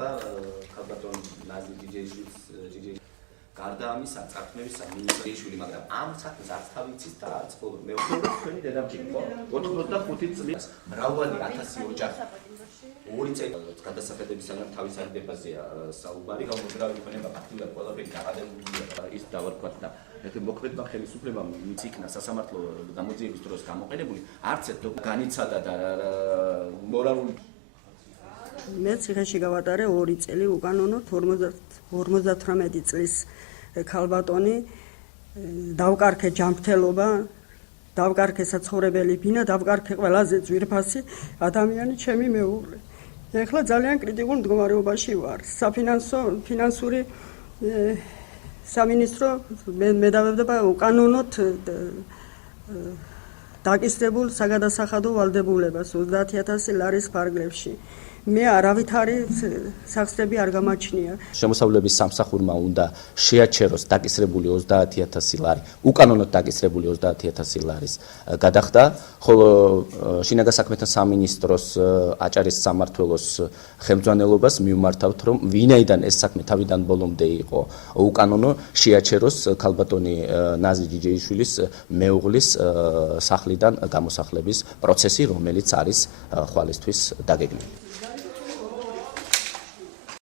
ეხება ქალბატონ ნაზი ჯიჯეიშვილის გარდა ამისა წარქმევისა მინისტრიშვილი, მაგრამ ამ საქმეს არც თავი იცის და არც მე ვთქვი თქვენი დედამჭი ხო 85 წლის მრავალი 1000 ოჯახი 2 წელი გადასახედებისგან თავის არდებაზეა საუბარი გამოდრავი იქნება ფაქტიურად ყველაფერი დაყადებულია ის დავარქვათ და მოქმედმა ხელისუფლებამ მის იქნა სასამართლო გამოძიების დროს გამოყენებული არც ერთ განიცადა და მორალური მე ციხეში გავატარე 2 წელი უკანონოდ 58 წლის ქალბატონი დავკარგე ჯანმრთელობა დავკარგე საცხოვრებელი ბინა დავკარგე ყველაზე ძვირფასი ადამიანი ჩემი მეუღლე ეხლა ძალიან კრიტიკულ მდგომარეობაში ვარ ფინანსური სამინისტრო მე დავებდება უკანონოდ დაკისრებულ საგადასახადო ვალდებულებას 30000 ლარის ფარგლებში მე არავითარი სახსრები არ გამაჩნია. შემოსავლების სამსახურმა უნდა შეაჩეროს დაკისრებული 30000 ლარი, უკანონოდ დაკისრებული 30000 ლარის გადახდა, ხოლო შინაგან საქმეთა სამინისტროს აჭარის სამმართველოს ხელმძღვანელობას მივმართავთ, რომ ვინაიდან ეს საქმე თავიდან ბოლომდე იყო უკანონო, შეაჩეროს ქალბატონი ნაზი ჯიჯეიშვილის მეუღლის სახლიდან გამოსახლების პროცესი, რომელიც არის ხვალისთვის დაგეგმილი.